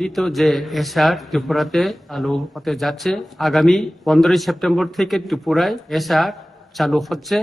দিত যে এসআর ত্রিপুরাতে চালু হতে যাচ্ছে। আগামী 15 সেপ্টেম্বর থেকে ত্রিপুরায় এসআর চালু হচ্ছে।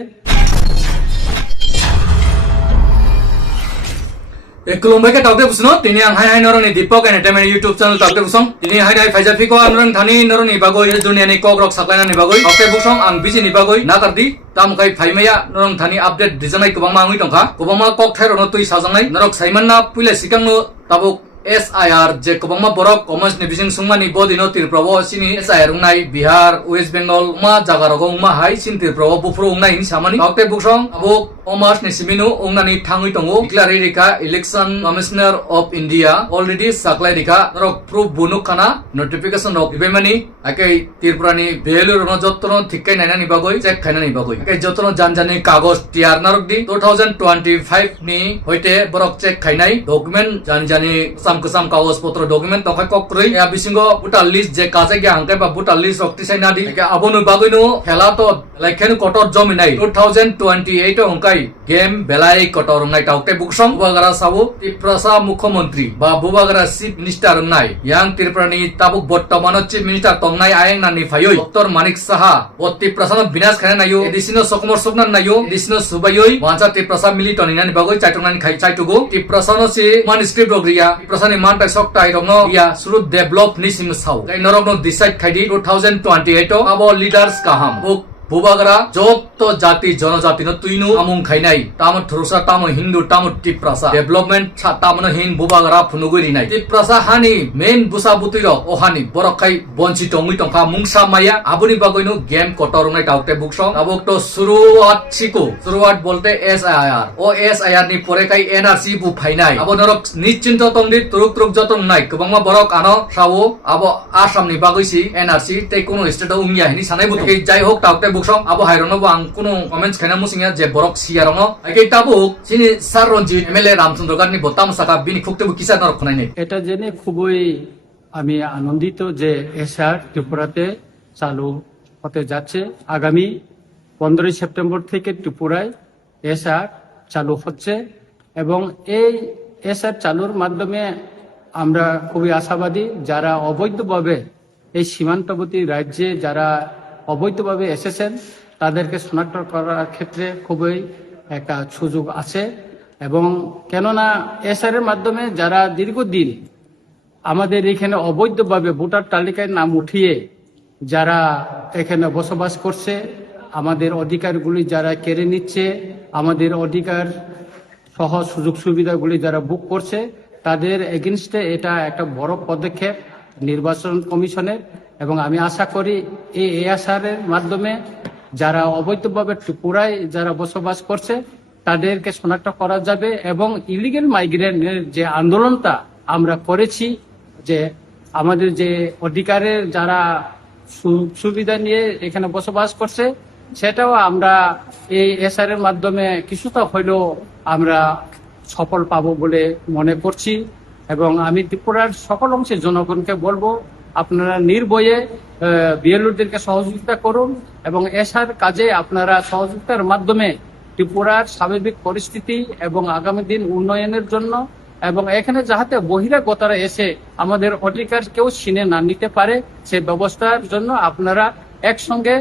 Kulumbai ke tawte busno tini ang hai noroni Deepak Entertainment YouTube channel tawte busong tini hai Faizal Fiko amron thani noroni bagoi dunia ni kogrok saklana ni bagoi tawte busong ang bisi ni bagoi na kardi tam kai phaimaya norong thani update dijanai kubangma angui tongkha kubangma kok thai rono tui sajangai norok saimanna pule sikangno tabuk SIR je kubangma borok commerce ni bising sungmani bodino tirprobo sini SIR ungnai Bihar West Bengal ma jagarogo ungma hai sin tirprobo bufro ungnai ni samani tawte busong abuk commerce ni siminu ungnani thangui tongo declare rika election commissioner of India already saklai rika norok proof bunuk kana notification rok ibemani akai tirpurani belur no jottono thikkai naina ni bagoi check khaina ni bagoi akai jottono janjani kagos tiar narok di 2025 ni hoite borok check khainai document janjani kusam kagos potro document tokai kokroi ya bisingo buta list je kaje ge hangkai ba buta list rok tisai nadi akai abonu bagoi no khela to laikhen kotor jomi nai 2028 hongkai game belai kotor ngai taukte buksong bubagara sabu Triprasa mukhomontri ba bubagara chief minister ngai yang Tripurani tabuk bottomano chief minister tongnai ayeng nani phayoi Dr. Manik Saha o Triprasa binas khana nayo edisino sokomor sokna nayo edisino subayoi wancha Triprasa militoni nani bagoi chaitongnani khai chaitugo Triprasa no si man script rogria Triprasa ni man pai sok tai rogno ya suru develop ni sim sau kai norok no decide khaidi 2028 abo leaders kaham Bubagara jotto jati jonojati no tuinu amung khainai tamo thurusa tamo Hindu tamo Triprasa development cha tamo hin Bubagara phunuguri nai Triprasa hani main busa butiro ohani borokai bonchi tongui tongkha mungsa maya abuni bagoinu game kotorungai taukte buksong abok to suruat bolte SIR o SIR ni pore kai NRC bu phainai abo norok nischinto tongdi turuk jotong nai kubangma borok ano sawo abo Assam ni bagoisi NRC te kono state ungya hini sanai butu jai hok taukte buksong abo hairono bang kuno comments khana musinga je borok siarono ai tabuk sini Sarronjit MLA Ramchandra Garni botam saka bini khukte bu kisa norok khonai nei এটা জেনে খুবই আমি আনন্দিত যে SR ত্রিপুরাতে চালু হতে যাচ্ছে। আগামী 15 সেপ্টেম্বর থেকে ত্রিপুরায় এসআর চালু হচ্ছে এবং এই এসআর চালুর মাধ্যমে আমরা খুবই আশাবাদী। যারা অবৈধভাবে এই সীমান্তবর্তী রাজ্যে যারা অবৈধভাবে এসেছেন তাদেরকে শনাক্ত করার ক্ষেত্রে খুবই একটা সুযোগ আছে এবং কেননা এসআর এর মাধ্যমে যারা দীর্ঘদিন আমাদের এখানে অবৈধভাবে ভোটার তালিকায় নাম উঠিয়ে যারা এখানে বসবাস করছে আমাদের অধিকারগুলি যারা কেড়ে নিচ্ছে আমাদের অধিকার সহ সুযোগ সুবিধাগুলি যারা বুক করছে তাদের এগেনস্টে এটা একটা বড় পদক্ষেপ নির্বাচন কমিশনের এবং আমি আশা করি এই এসআর এর মাধ্যমে যারা অবৈধভাবে ত্রিপুরায় যারা বসবাস করছে তাদেরকে শনাক্ত করা যাবে এবং ইলিগেল মাইগ্রেন্টের যে আন্দোলনটা আমরা করেছি যে আমাদের যে অধিকারের যারা সুবিধা নিয়ে এখানে বসবাস করছে সেটাও আমরা এই এসআর এর মাধ্যমে কিছুটা হইলেও আমরা সফল পাবো বলে মনে করছি এবং আমি ত্রিপুরার সকল অংশের জনগণকে বলবো আপনারা নির্ভয়ে বিএলওদেরকে সহযোগিতা করুন এবং এসআর কাজে আপনারা সহযোগিতার মাধ্যমে ত্রিপুরার স্বাভাবিক পরিস্থিতি এবং আগামী দিন উন্নয়নের জন্য এবং এখানে যাতে বহিরাগতরা এসে আমাদের অধিকার কেউ ছিনে না নিতে পারে সে ব্যবস্থার জন্য আপনারা একসঙ্গে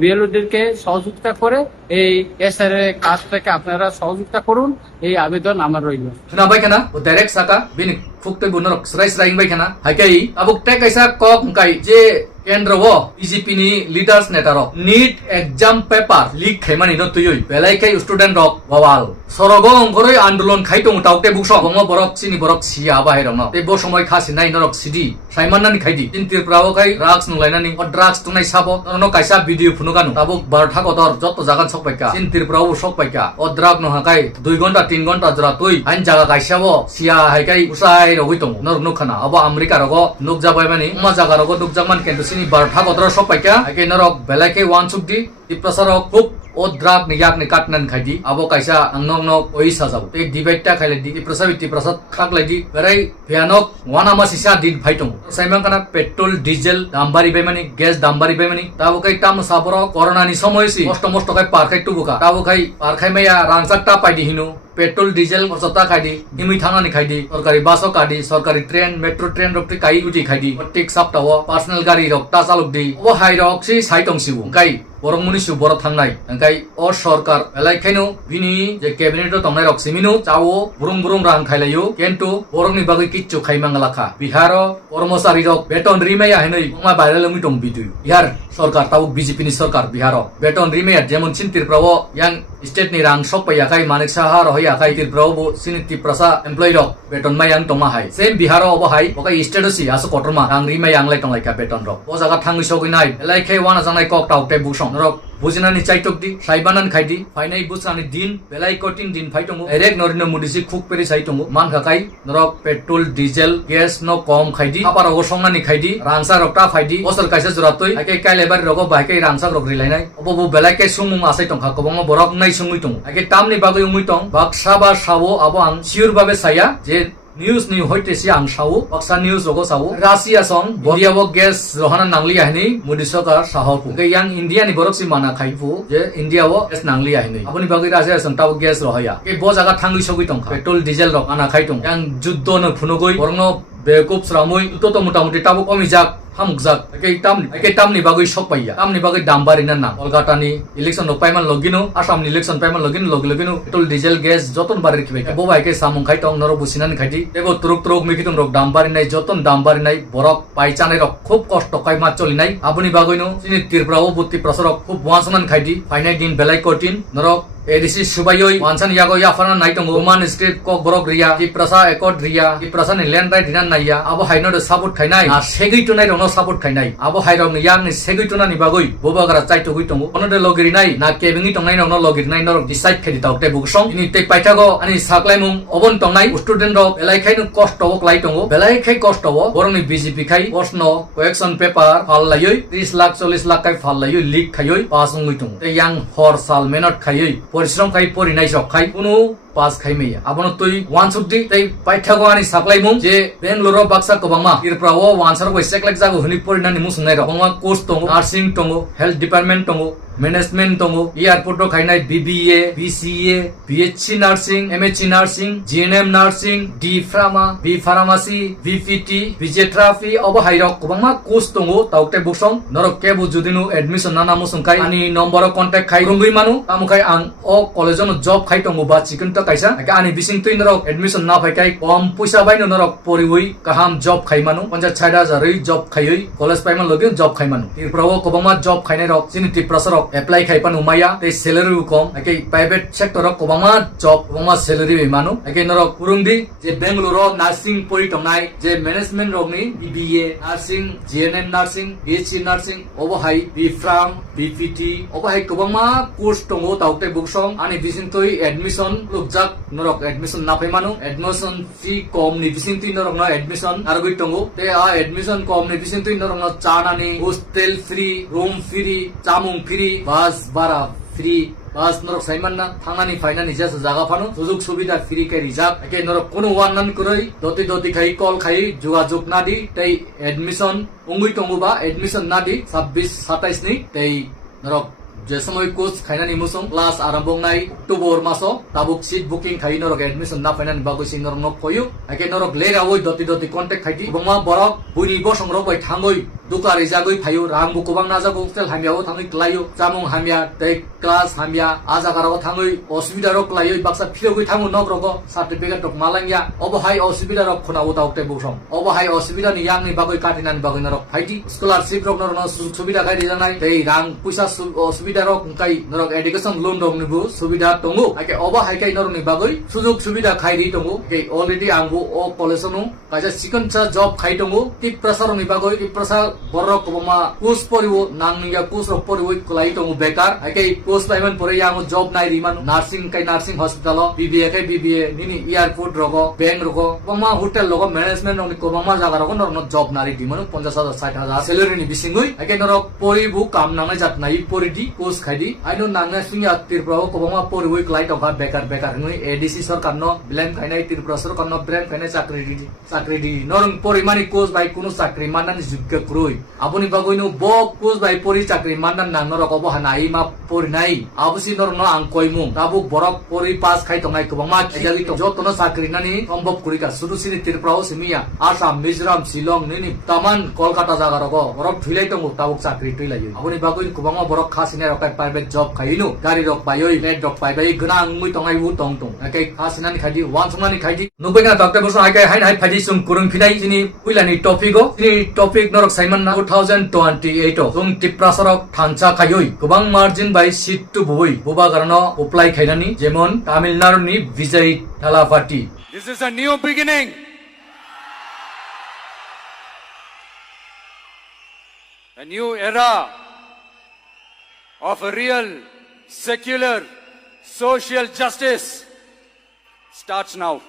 বিএলওদেরকে সহযোগিতা করে এই এসআর এর কাজটাকে আপনারা সহযোগিতা করুন এই আবেদন আমার রইল। Nabai kana o direct saka bini khukte bunor srai bai kana hakai abuk tek kaisa kok kai je kendra wo BJP ni leaders netaro NEET exam paper leak khaimani no tuyoi belai kai student rok bawal sorogo ongoroi andolon khaitong taukte bukso bongmo borok sini borok sia bahai rong no te bo somoy khasi nai norok sidi saimanani khaidi tintir prawo kai drugs nulainani o drugs tunai sabo no kaisa video phunuganu tabuk bartha kotor jotto jagan sokpaika tintir prawo sokpaika o drug no hakai 2 ঘন্টা 3 ঘন্টা jora tui ain jaga kaisabo sia haikai usai rogoi tong norok nukhana abo America rogo nukjabai mani ma jaga rogo nukjagman kento sini bartha kotor sokpaika hakai norok belai wansukdi Triprasa rok khub o drug ni yak ni katnan khaidi abo kaisa angnong no oi sajabo te debate ta khaile di Triprasa khaklai di berai bhianok wana ma sisa din phaitong saimang kana petrol diesel dambari bemani gas dambari bemani tabo kai tam saboro corona ni samoy si mosto kai parkhai tubuka tabo kai parkhai maya rangsak ta paidi hinu petrol diesel খরচতা খাইদি ইমি থানানি খাইদি সরকারি বাসও কাদি সরকারি train metro train রকটি কাই উটি খাইদি প্রত্যেক সপ্তাহ personal গাড়ি rock তা চালক দি ও high rock C সাইটং সিবু কাই borong munisu borok thangnai angkai o sarkar elai khaino bini je cabinet o tongnai rok siminu chawo burung rang khailayo kentu borong ni bagui kichu khaimangalakha biharo kormosari rok beton rimaya henoi ma baile lumi tong bidu bihar sarkar tau bjp ni sarkar biharo beton rimaya jemon sintir prawo yang state ni rang sok paya kai manik saha rohya kai tir prawo siniti prasa employee rok beton mayang tongma hai same biharo obo hai okai state si aso kotorma rang rimaya anglai tonglai ka beton rok o jaga thangui soginai elai khai wana jangai kok tau te busong norok বুজিনানি চাইটক দি সাইবানান খাইদি ফাইনাই বুসানি দিন বেলাই কটিন দিন ফাইটং এরেক Norin মুদিসি খুক peri সাইটং মান খাকাই নরক petrol diesel gas ন কম খাইদি আপার অসংনানি খাইদি রাংসা রকটা ফাইদি অসর কাইসা জরাতই আকে কাইলে বার রগ বাইকে রাংসা রক রিলাইনাই অববু বেলাই কে সুমুং আসাই টং খাকবং বরক নাই সুমুই টং আকে টামনি বাগৈ উমুই টং বাক্সা বা সাবো আবো আং সিউর বাবে সাইয়া যে news ni hoite si ang sawo baksa news logo sawo Russia song India wo gas rohana nangli ahni modi sarkar sahopu ke yang India ni borok si mana khaipu je India wo gas nangli ahni apuni bagi Russia song taw gas rohaya ke bo jaga thangui sogui tongkha petrol diesel rok ana khaitung yang juddo no phunogoi borno bekup sramoi to motamuti tabo komijak hamukjak ake tamni bagoi sok paiya tamni bagoi dambari na kolkata ni election no paiman logino asam ni election paiman logino logino petrol diesel gas joton barir khibe bo bai ke samung khai tong noro businan khaiti ebo turuk mikitung rok dambari nai joton dambari nai borok paichanai rok khub kosto kai ma choli nai abuni bagoi no sini tirprao butti prasarok khub wansanan khaiti fainai din belai kotin norok edisi subayoi wansan yago yafana naitong roman state kok borok ria ki prasa ekod ria ki prasa ni land right dinan naiya abo haino de support khainai na segui tunai rono support khainai abo hairong ni yang ni segui tunani bagoi bobagara chaito gui tongo onode logiri nai na kebingi tongnai no logiri nai norok decide khedi taukte bugsong ini te paithago ani saklaimung obon tongnai student rok belai khainu kosto ok lai tongo belai khai kosto bo borong ni bjp khai posno correction paper fal layoi 30 lakh 40 lakh kai fal layoi leak khayoi pasung gui tongo te yang hor sal menot khayoi পরিশ্রম খাই পরিনাই সব খাই কোনো pass খাই মেয়া আবনো তুই one সুদ্দি তাই পাইঠাগো আনি সাপ্লাই মুং যে বেঙ্গালুরু বাক্সা কবাংমা ইরপ্রাও ওয়ানসার কই সেক লাগ জাগো হনি পরিনানি মুসুংনাই রকমা কোর্স টং নার্সিং টং হেলথ ডিপার্টমেন্ট টং ম্যানেজমেন্ট টং এয়ারপোর্ট খাইনাই BBA BCA BSc nursing MSc nursing GNM nursing D pharma B pharmacy BPT physiotherapy অব হাইরক কবাংমা কোর্স টং তাউতে বুকসং নরক কেবু জুদিনু এডমিশন নানা মুসুংকাই আনি নম্বর কন্টাক্ট খাই রুঙ্গুই মানু তামুখাই আং ও কলেজনো জব খাই টং বা chicken kaisa ani bising tuin norok admission na phai kai kom puisa bai norok poriwi kaham job khai manu 50,000 rei job khaioi college pai man login job khai manu tir prawo kobama job khaine rok siniti prasarok apply khai pan umaya te salary kom akai private sector rok kobama job kobama salary be manu akai norok purungdi je Bangalore nursing pori tomnai je management rok ni BBA nursing GNM nursing BSc nursing obo hai BPharm BPT obo hai kobama course tongo taukte buksong ani bising toi admission jak norok admission na pai manu admission fee kom ni bising tin norok na admission argoi tongo te a admission kom ni bising tin norok na chana ni hostel free room free chamung free bus bara free bus norok saiman na thangani fainani jasa jaga phano sujog subida free kai rijak ake norok kono wanan kuroi doti khai call khai jogajog na di tei admission ongui tongo ba admission na di 26 27 ni tei norok যে সময় course খাইনানি মুসং class আরম্ভং নাই October মাসো তাবুক seat booking খাই নরক admission না ফাইনানি বাগৈ সিং নরক knock কয়ু আকে নরক লেরা ওই দতি কন্টাক্ট খাইতি বংমা বরক বুনি বসং রক বাই থাঙ্গই দুকারি জাগৈ ফায়ু রাং বুকুবাং নাজাগো হস্টেল হামিয়াও থাঙ্গই ক্লাইও জামুং হামিয়া তে ক্লাস হামিয়া আজাগারাও থাঙ্গই অসুবিধা রক লাইও বাক্সা ফিরগৈ থাঙ্গু নক রক সার্টিফিকেট রক মালাংয়া অবহাই অসুবিধা রক খনাও তাউতে বুসং অবহাই অসুবিধা নি ইয়াংনি বাগৈ কাটিনানি বাগৈ নরক ফাইতি স্কলারশিপ রক নরক সুবিধা খাই দিজানাই তে রাং পয়সা অসুবিধা rok kai norok education loan dong nibu subida tongo ake oba hai kai norok ni bagoi sujog subida khai ri tongo ke already angbu o kolesonu kaisa sikon cha job khai tongo ti prasar ni bagoi ti prasar borok kobama kus poriwo nangya kus rok poriwo klai tongo bekar ake kus payment pore yang job nai ri man nursing kai nursing hospital BBA kai BBA nini airport rogo bank rogo kobama hotel rogo management rok ni kobama jaga rogo norok job nari di manu 50,000 60,000 salary ni bisingui ake norok poribu kam nangai jat nai poridi কোচ খাইদি আইনো নাংনা সুইয়া ত্রিপুরা কবমা পরিবই ক্লাই টকা বেকার নই এডিসি সরকার ন ব্লেম খাইনাই ত্রিপুরা সরকার ন ব্লেম খাইনাই চাকরি দি নরং পরিমানি কোচ বাই কোনো চাকরি মানানি যোগ্য crew bagoi aboni bagoi no bok pus bai pori chakri mandan nang norok obo hanai ma pori nai abusi nor no ang koimu tabuk borok pori pas khai tongai kubangma kijali to jotono chakri nani সম্ভব kurika sudu sini tirprao simia Assam Mizoram Shillong nini taman Kolkata jaga rogo borok thilai tongu tabuk chakri tuilai aboni bagoi kubangma borok khasine rokai private job khainu gari rok bayoi net rok pai bai gnang mui tongai u tong tong akai khasinani khaidi wansumani khaidi nubaina Dr. Busong akai hai phaji sung kurung phinai sini puilani topic go sini topic norok saiman na 2028 sung tiprasarok thangcha khayoi kubang margin by seat to boi boba garano apply khainani jemon Tamil Nadu ni Vijay Thalapathy. This is a new beginning. A new era of a real, secular, social justice starts now.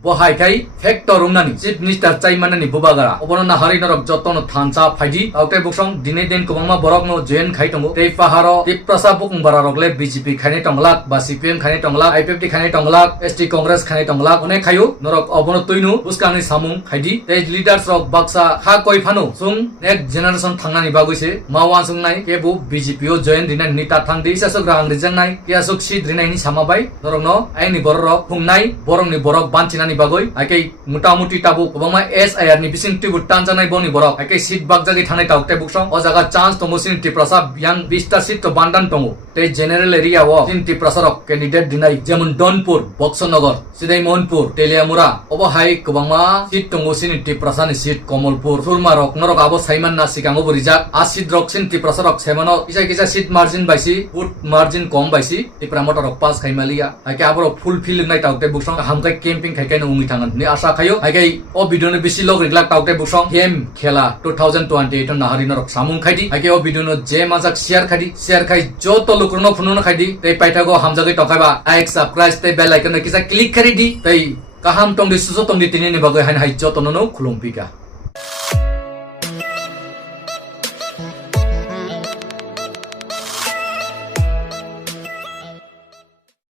Bohai kai factor rumnani chief minister chaimanani bubagara obono na hari norok jotono thancha phaidi Dr. Busong dine den kubangma borok no join khai tongo tei paharo tiprasa bukung bara rogle BJP khane tonglak ba CPM khane tonglak IPP khane tonglak ST Congress khane tonglak one khayu norok obono toinu buskangni samung khaidi tei leaders rok baksa kha koi phano sung next generation thangnani bagoise mawan sung nai kebu BJP o join dinai nita thangdi sasok rang rijang nai kiasok si drinai ni samabai norok no aini borok hungnai borong ni borok banchina ni bagoi akai mutamuti tabu kubangma SIR ni bising tibu tanjanai boni borok akai seat bagjagi thanai Dr. Busong o jaga chance tongo sin tiprasa yang 20 ta seat to bandan tongo te general area wo sin tiprasa rok candidate dinai jemon Donpur Boxonagar Sidai Mohanpur Teliamura obo hai kubangma seat tongo sin tiprasa ni seat Komolpur Surma rok norok abo saiman na sikango borijak a seat rok sin tiprasa rok semano kisa seat margin baisi put margin kom baisi tipramota rok pass khaimalia akai abo fulfill nai Dr. Busong hamkai camping khai umi tangan ni asa khayo agai o video no bisi log reglak Dr. Busong game khela 2028 na hari norok samung khaidi agai o video no je majak share khai joto lokrono phunno khaidi tei paithago hamjagai tokaiba like subscribe tei bell icon na kisa click khari di tei kaham tong di sujo tong di tini ni bagai han hai joto no khulum pika